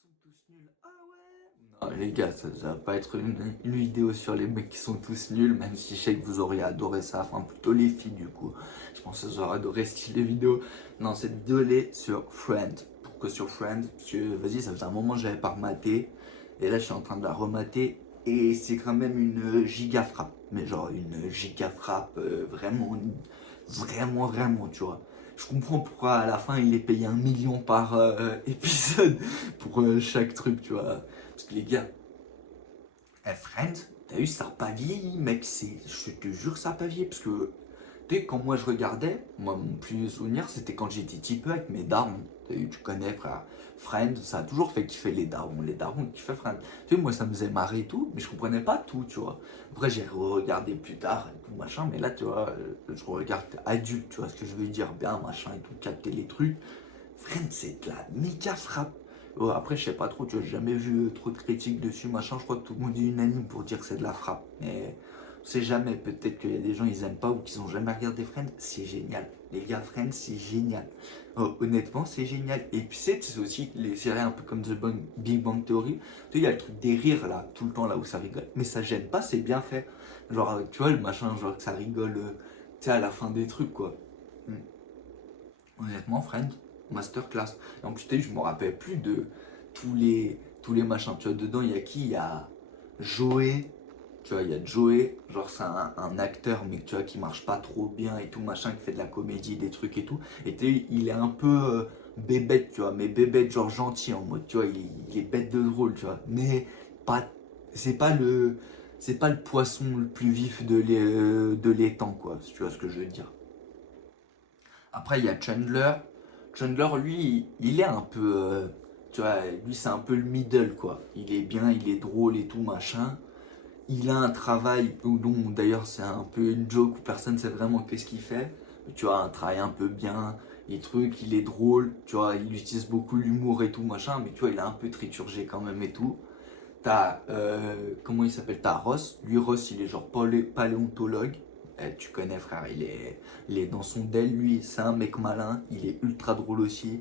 sont tous nuls. Ah ouais. Non les gars, ça va pas être une vidéo sur les mecs qui sont tous nuls, même si je sais que vous auriez adoré ça, enfin plutôt les filles du coup. Je pense que vous aurez adoré ce style de vidéo. Non, cette vidéo elle est sur Friends. Pourquoi sur Friends? Parce que vas-y, ça faisait un moment que j'avais pas rematé. Et là je suis en train de la remater. Et c'est quand même une giga frappe. Mais genre une giga frappe vraiment, vraiment, tu vois. Je comprends pourquoi à la fin il est payé 1 million par épisode pour chaque truc, tu vois. Parce que les gars, Friends, t'as vu, ça a pas vieilli, mec. Je te jure, ça a pas vieilli. Parce que, tu sais, quand moi je regardais, moi mon plus vieux souvenir c'était quand j'étais petit peu avec mes darons. T'as vu, tu connais, frère. Friends, ça a toujours fait kiffer les darons. Les darons ils kiffaient Friends. Tu sais, moi ça me faisait marrer et tout, mais je comprenais pas tout, tu vois. Après, j'ai regardé plus tard et tout machin, mais là, tu vois, je regarde adulte, tu vois ce que je veux dire, bien machin et tout, capter les trucs. Friends, c'est de la méga frappe. Oh, après, je sais pas trop, tu vois, j'ai jamais vu trop de critiques dessus, machin. Je crois que tout le monde est unanime pour dire que c'est de la frappe. Mais on sait jamais, peut-être qu'il y a des gens ils aiment pas ou qu'ils ont jamais regardé Friends. C'est génial. Les gars, Friends, c'est génial. Oh, honnêtement, c'est génial. Et puis, c'est aussi les séries un peu comme Big Bang Theory. Tu sais, il y a le truc des rires là, tout le temps là où ça rigole. Mais ça gêne pas, c'est bien fait. Genre, tu vois, le machin, genre que ça rigole, tu sais, à la fin des trucs, quoi. Hmm. Honnêtement, Friends, masterclass. Et en plus, je me rappelle plus de tous les machins. Tu vois, dedans, il y a qui? Il y a Joey. Tu vois, il y a Joey. Genre, c'est un acteur, mais tu vois, qui marche pas trop bien et tout, machin, qui fait de la comédie, des trucs et tout. Et tu sais, il est un peu bébête, tu vois, mais bébête, genre gentil en mode, tu vois, il est bête de drôle, tu vois. Mais pas, c'est pas le. C'est pas le poisson le plus vif de l'étang, quoi, si tu vois ce que je veux dire. Après, il y a Chandler. Chandler, lui, il est un peu. Tu vois, lui, c'est un peu le middle, quoi. Il est bien, il est drôle et tout, machin. Il a un travail dont, d'ailleurs, c'est un peu une joke où personne ne sait vraiment qu'est-ce qu'il fait. Tu vois, un travail un peu bien, les trucs, il est drôle. Tu vois, il utilise beaucoup l'humour et tout, machin. Mais tu vois, il est un peu triturgé quand même et tout. T'as, comment il s'appelle? T'as Ross. Lui, Ross, il est genre paléontologue. Tu connais, frère, il est dans son DEL, lui, c'est un mec malin. Il est ultra drôle aussi.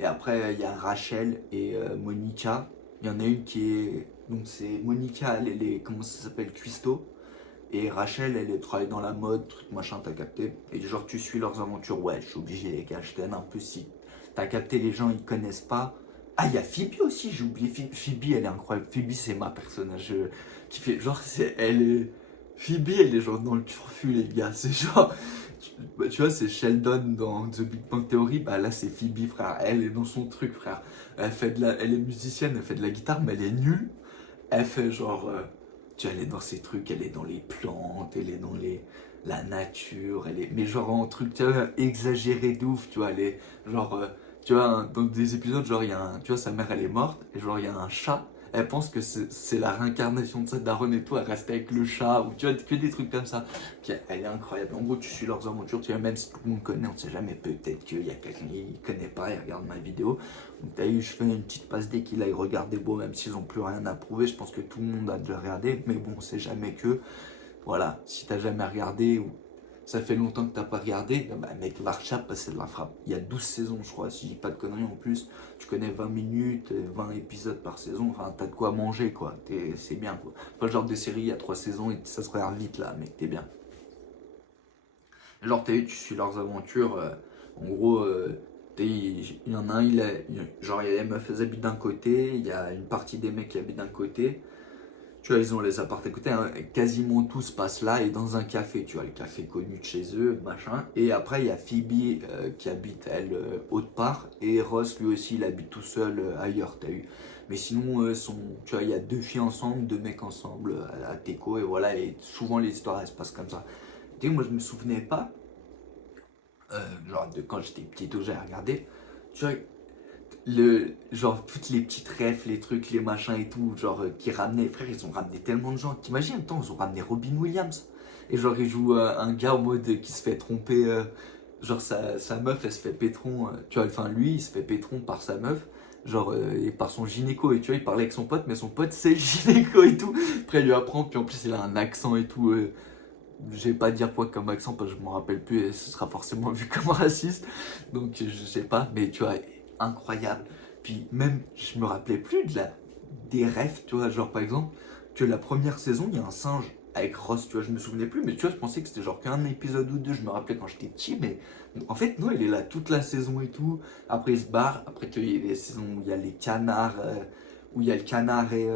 Et après, il y a Rachel et Monica. Il y en a une qui est. Donc, c'est Monica, elle est. Comment ça s'appelle? Cuisto. Et Rachel, elle travaille dans la mode, truc machin, t'as capté. Et genre, tu suis leurs aventures. Ouais, je suis obligé, les gars, je t'aime un peu si t'as capté, les gens, ils connaissent pas. Ah, il y a Phoebe aussi, j'ai oublié. Phoebe, elle est incroyable. Phoebe, c'est ma personnage qui fait. Genre, elle est. Phoebe, elle est genre dans le turfu, les gars. C'est genre. Tu vois, c'est Sheldon dans The Big Bang Theory. Bah là, c'est Phoebe, frère. Elle est dans son truc, frère. Elle est musicienne, elle fait de la guitare, mais elle est nulle. Elle fait genre. Tu vois, elle est dans ses trucs, elle est dans les plantes, elle est dans la nature, elle est. Mais genre en truc, tu vois, exagéré de ouf, tu vois, elle est. Genre, tu vois, dans des épisodes, genre, il y a un. Tu vois, sa mère, elle est morte, et genre, il y a un chat. Elle pense que c'est la réincarnation de sa daronne et tout, elle reste avec le chat, ou tu vois, que des trucs comme ça. Puis elle est incroyable. En gros, tu suis leurs aventures, tu vois, même si tout le monde connaît, on sait jamais, peut-être qu'il y a quelqu'un qui ne connaît pas et regarde ma vidéo. Donc t'as eu, je fais une petite passe dès qu'il aille regarder, bon, même s'ils n'ont plus rien à prouver, je pense que tout le monde a déjà regardé, mais bon, c'est jamais que, voilà, si t'as jamais regardé ou ça fait longtemps que t'as pas regardé, bah mec, Varchap, c'est de la frappe. Il y a 12 saisons, je crois, si j'ai pas de conneries en plus. Tu connais 20 minutes, 20 épisodes par saison, enfin, t'as de quoi manger, quoi. C'est bien, quoi. Pas le genre de série, il y a 3 saisons et ça se regarde vite, là, mec, t'es bien. Genre, tu suis leurs aventures. En gros, il y en a un, genre, il y a les meufs, elles habitent d'un côté, il y a une partie des mecs qui habitent d'un côté. Tu vois, ils ont les apparts à côté, hein, quasiment tout se passe là et dans un café, tu vois, le café connu de chez eux, machin. Et après, il y a Phoebe qui habite, elle, autre part, et Ross, lui aussi, il habite tout seul ailleurs, t'as eu. Mais sinon, tu vois, il y a deux filles ensemble, deux mecs ensemble à Teco, et voilà, et souvent les histoires, elles se passent comme ça. Tu sais, moi, je me souvenais pas genre de quand j'étais petit tout j'ai regardé, tu vois, genre toutes les petites refs, les trucs, les machins et tout, genre qui ramenaient, frère, ils ont ramené tellement de gens, t'imagines, attends, ils ont ramené Robin Williams, et genre il joue un gars en mode qui se fait tromper, genre sa meuf, elle se fait pétron, tu vois, enfin lui, il se fait pétron par sa meuf, genre, et par son gynéco, et tu vois, il parlait avec son pote, mais son pote c'est le gynéco et tout, après il lui apprend, puis en plus il a un accent et tout, je vais pas dire quoi comme accent parce que je m'en rappelle plus et ce sera forcément vu comme raciste. Donc je sais pas, mais tu vois, incroyable. Puis même, je me rappelais plus des refs, tu vois, genre par exemple, que la première saison, il y a un singe avec Ross, tu vois, je me souvenais plus, mais tu vois, je pensais que c'était genre qu'un épisode ou deux, je me rappelais quand j'étais petit, mais en fait, non, il est là toute la saison et tout. Après, il se barre, après, tu vois, il y a des saisons où il y a les canards, où il y a le canard et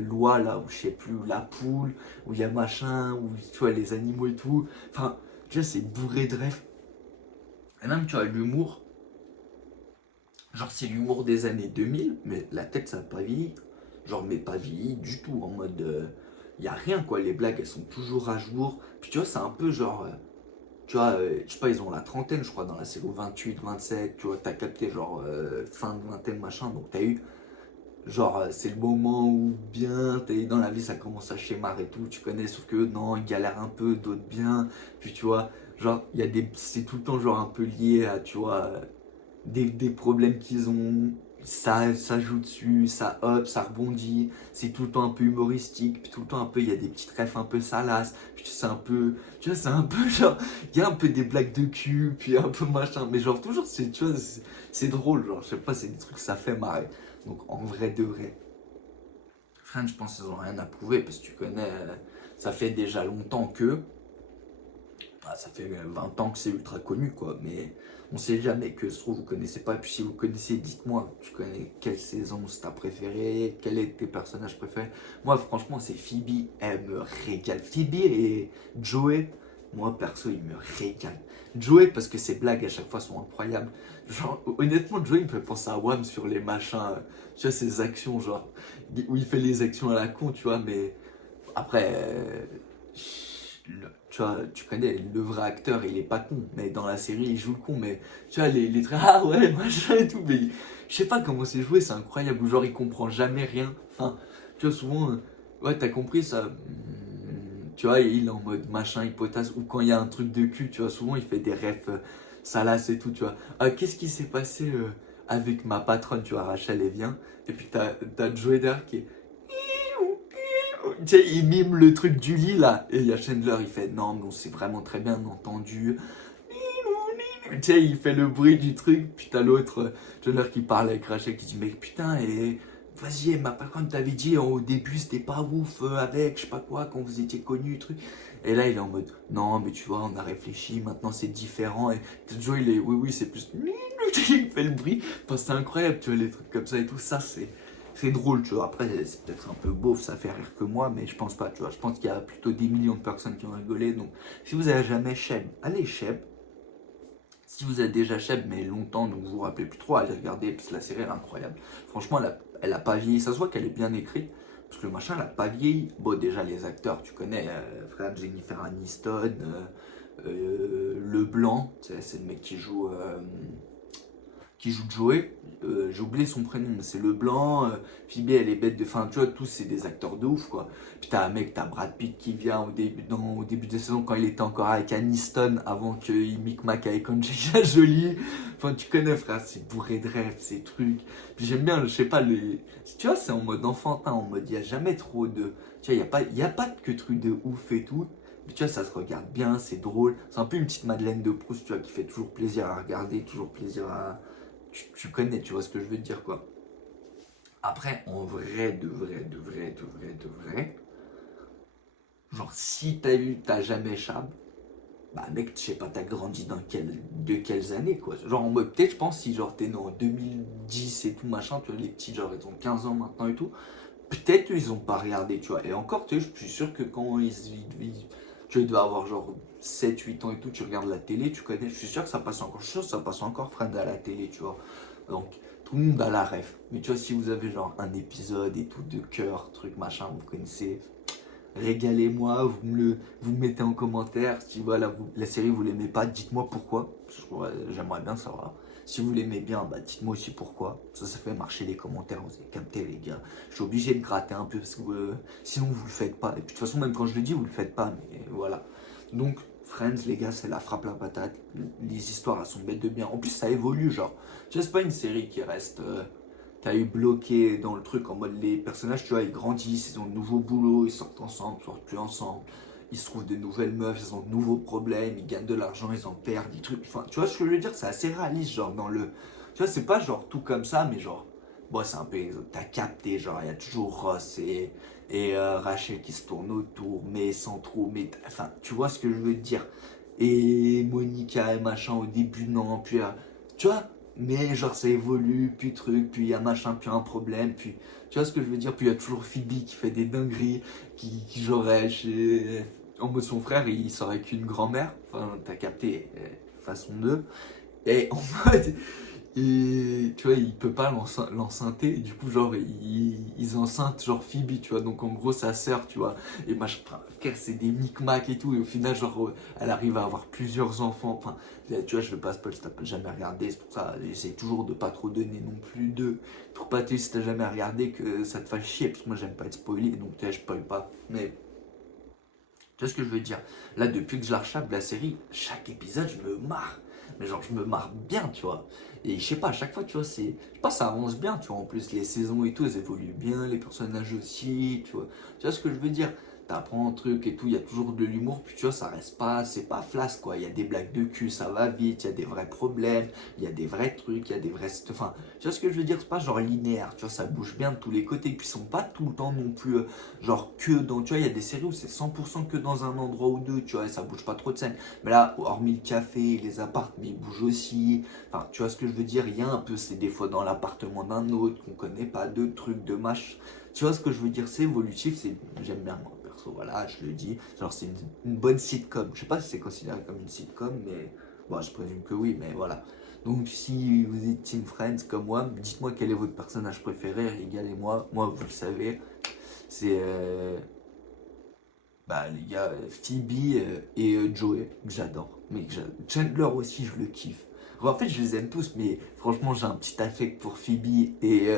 l'oie, là, où je sais plus, où la poule, où il y a machin, où tu vois, les animaux et tout. Enfin, tu vois, c'est bourré de refs. Et même, tu vois, l'humour, genre, c'est l'humour des années 2000, mais la tête, ça n'a pas vieilli. Genre, mais pas vieilli du tout, en mode. Y a rien, quoi. Les blagues, elles sont toujours à jour. Puis, tu vois, c'est un peu genre. Tu vois, je sais pas, ils ont la trentaine, je crois, dans la série 28, 27. Tu vois, t'as capté, genre, fin de vingtaine, machin. Donc, t'as eu. Genre, c'est le moment où bien, t'es dans la vie, ça commence à schémar et tout. Tu connais, sauf que non, ils galèrent un peu, d'autres bien. Puis, tu vois, genre, il y a des. C'est tout le temps, genre, un peu lié à, tu vois des problèmes qu'ils ont, ça joue dessus, ça hop, ça rebondit, c'est tout le temps un peu humoristique, puis tout le temps un peu, il y a des petites refs un peu salaces, puis c'est un peu, tu vois, c'est un peu genre, il y a un peu des blagues de cul, puis un peu machin, mais genre toujours, tu vois, c'est drôle, genre, je sais pas, c'est des trucs, ça fait marrer. Donc en vrai de vrai, Friends, je pense qu'ils ont rien à prouver, parce que tu connais, ça fait déjà longtemps que, bah, ça fait 20 ans que c'est ultra connu, quoi. Mais on sait jamais que se trouve, vous connaissez pas. Et puis si vous connaissez, dites-moi, tu connais quelle saison c'est ta préférée, quel est tes personnages préférés. Moi, franchement, c'est Phoebe, elle me régale. Phoebe et Joey, moi, perso, ils me régalent. Joey, parce que ses blagues à chaque fois sont incroyables. Genre, honnêtement, Joey, il me fait penser à Wham sur les machins, tu vois, ses actions, genre, où il fait les actions à la con, tu vois, mais après, tu vois, tu connais, le vrai acteur, il est pas con, mais dans la série, il joue le con, mais tu vois, les traits, ah ouais, machin et tout, mais je sais pas comment c'est joué, c'est incroyable, genre, il comprend jamais rien. Enfin, tu vois, souvent, ouais, t'as compris ça, tu vois, il est en mode machin, il potasse, ou quand il y a un truc de cul, tu vois, souvent, il fait des refs salaces et tout, tu vois. Ah, qu'est-ce qui s'est passé avec ma patronne, tu vois, Rachel, elle vient, et puis t'as Joey derrière qui est tu sais, il mime le truc du lit là. Et il y a Chandler, il fait non, mais on s'est vraiment très bien entendu. Tu sais, il fait le bruit du truc. Puis t'as l'autre, Chandler qui parle avec Rachel qui dit mais putain, et vas-y, ma pas quand t'avais dit au début c'était pas ouf avec, je sais pas quoi, quand vous étiez connus, truc. Et là il est en mode non, mais tu vois, on a réfléchi, maintenant c'est différent. Et Joe il est oui, oui, c'est plus. Il fait le bruit. Enfin, c'est incroyable, tu vois, les trucs comme ça et tout. Ça, c'est drôle, tu vois. Après, c'est peut-être un peu beauf, ça fait rire que moi, mais je pense pas, tu vois. Je pense qu'il y a plutôt des millions de personnes qui ont rigolé. Donc, si vous avez jamais Cheb, allez Cheb. Si vous avez déjà Cheb, mais longtemps, donc vous vous rappelez plus trop, allez regarder, parce que la série elle est incroyable. Franchement, elle a pas vieilli. Ça se voit qu'elle est bien écrite, parce que le machin, elle a pas vieilli. Bon, déjà, les acteurs, tu connais, frère Jennifer Aniston, Leblanc, c'est le mec qui joue Joey. J'ai oublié son prénom, mais c'est Leblanc. Phoebe, elle est bête de. Enfin, tu vois, tous c'est des acteurs de ouf, quoi. Puis t'as un mec, t'as Brad Pitt qui vient au début de la saison quand il était encore avec Aniston avant qu'il micmac avec Angelina Jolie. Enfin, tu connais, frère, c'est bourré de rêves, ces trucs. Puis j'aime bien, je sais pas, tu vois, c'est en mode enfantin, en mode il n'y a jamais trop de. Tu vois, y a pas que trucs de ouf et tout. Mais tu vois, ça se regarde bien, c'est drôle. C'est un peu une petite Madeleine de Proust, tu vois, qui fait toujours plaisir à regarder, toujours plaisir à tu connais, tu vois ce que je veux te dire, quoi. Après, en vrai, de vrai, genre, si t'as jamais Chab, bah mec, je sais pas, t'as grandi de quelles années, quoi. Genre, en mode, peut-être, je pense, si genre t'es né en 2010 et tout, machin, tu vois, les petits, genre, ils ont 15 ans maintenant et tout, peut-être ils ont pas regardé, tu vois. Et encore, tu sais, je suis sûr que quand tu dois avoir genre 7 8 ans et tout, tu regardes la télé, tu connais, je suis sûr que ça passe encore, je suis sûr que ça passe encore Friends à la télé, tu vois. Donc, tout le monde a la ref. Mais tu vois, si vous avez genre un épisode et tout de cœur, truc machin, vous connaissez, régalez-moi, vous me mettez en commentaire. Si voilà, la série vous l'aimez pas, dites-moi pourquoi. J'aimerais bien savoir. Si vous l'aimez bien, bah dites-moi aussi pourquoi. Ça fait marcher les commentaires, vous avez capté les gars. Je suis obligé de gratter un peu parce que sinon vous le faites pas. Et puis de toute façon, même quand je le dis, vous le faites pas. Mais voilà. Donc, Friends, les gars, c'est la frappe la patate. Les histoires, elles sont bêtes de bien. En plus, ça évolue, genre. Tu sais, c'est pas une série qui reste. T'as eu bloqué dans le truc en mode les personnages, tu vois, ils grandissent, ils ont de nouveaux boulots, ils sortent ensemble, ils sortent plus ensemble, ils se trouvent de nouvelles meufs, ils ont de nouveaux problèmes, ils gagnent de l'argent, ils en perdent, des trucs. Enfin, tu vois ce que je veux dire, c'est assez réaliste, genre dans le. Tu vois, c'est pas genre tout comme ça, mais genre. bon, c'est un peu, t'as capté, genre, il y a toujours Ross et Rachel qui se tournent autour, mais sans trop, mais, enfin, tu vois ce que je veux te dire. Et Monica et machin au début, non, puis, tu vois, mais genre, ça évolue, puis truc, puis il y a machin, puis un problème, puis, tu vois ce que je veux dire, puis il y a toujours Phoebe qui fait des dingueries, qui genre, en mode son frère, il serait qu'une grand-mère, enfin, t'as capté, façon 2. Et en mode, tu vois, il peut pas l'enceinter, et du coup, genre, ils enceintent, genre, Phoebe, tu vois, donc en gros, sa sœur, tu vois, et machin, enfin, frère, c'est des micmacs et tout, et au final, genre, elle arrive à avoir plusieurs enfants, enfin, là, tu vois, je veux pas spoil si t'as jamais regardé, c'est pour ça, j'essaie toujours de pas trop donner non plus pour pas te si t'as jamais regardé, que ça te fasse chier, parce que moi, j'aime pas être spoilé, donc, tu vois, je spoil pas, mais. Tu vois ce que je veux dire? Là, depuis que je la rechappe, la série, chaque épisode, je me marre. Mais genre, je me marre bien, tu vois. Et je sais pas, à chaque fois, tu vois, c'est. Je sais pas, ça avance bien, tu vois. En plus, les saisons et tout, elles évoluent bien, les personnages aussi, tu vois. Tu vois ce que je veux dire? T'apprends un truc et tout, il y a toujours de l'humour, puis tu vois, ça reste pas, c'est pas flasque, quoi. Il y a des blagues de cul, ça va vite, il y a des vrais problèmes, il y a des vrais trucs, il y a des vrais. Enfin, tu vois ce que je veux dire? C'est pas genre linéaire, tu vois, ça bouge bien de tous les côtés, puis ils sont pas tout le temps non plus. Genre que dans, tu vois, il y a des séries où c'est 100% que dans un endroit ou deux, tu vois, et ça bouge pas trop de scènes. Mais là, hormis le café, les appartements, mais ils bougent aussi. Enfin, tu vois ce que je veux dire? Il y a un peu, c'est des fois dans l'appartement d'un autre, qu'on connaît pas, de trucs, de matchs. Tu vois ce que je veux dire? C'est évolutif, j'aime bien moi, perso, voilà, je le dis. Genre, c'est une bonne sitcom. Je sais pas si c'est considéré comme une sitcom, mais bon, je présume que oui, mais voilà. Donc si vous êtes Team Friends comme moi, dites-moi quel est votre personnage préféré, régalez-moi. Moi, vous le savez, c'est bah, les gars, Phoebe et Joey, que j'adore. Mais Chandler aussi, je le kiffe. En fait, je les aime tous, mais franchement, j'ai un petit affect pour Phoebe et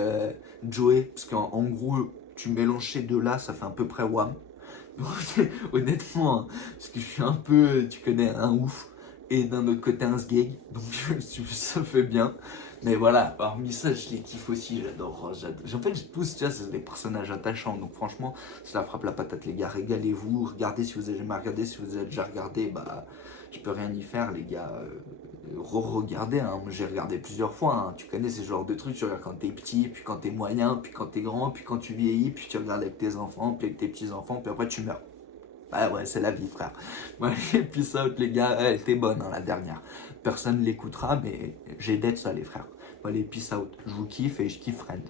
Joey, parce qu'en gros, tu mélanges ces deux-là, ça fait à peu près Wham. Honnêtement, hein, parce que je suis un peu, tu connais, un ouf, et d'un autre côté un sgeg, donc ça fait bien. Mais voilà, hormis ça, je les kiffe aussi, j'adore. En fait, tous, tu vois, c'est des personnages attachants, donc franchement, ça frappe la patate, les gars, régalez-vous, regardez si vous avez jamais regardé, si vous avez déjà regardé, bah, je peux rien y faire, les gars. Re-regardez, hein. Moi, j'ai regardé plusieurs fois, hein. Tu connais ce genre de trucs, tu regardes quand t'es petit, puis quand t'es moyen, puis quand t'es grand, puis quand tu vieillis, puis tu regardes avec tes enfants, puis avec tes petits-enfants, puis après tu meurs. Ouais, ouais, c'est la vie, frère. Ouais, et puis ça, les gars, elle était bonne, hein, la dernière. Personne l'écoutera, mais j'ai d'être ça, les frères. Allez, peace out. Je vous kiffe et je kiffe Friend.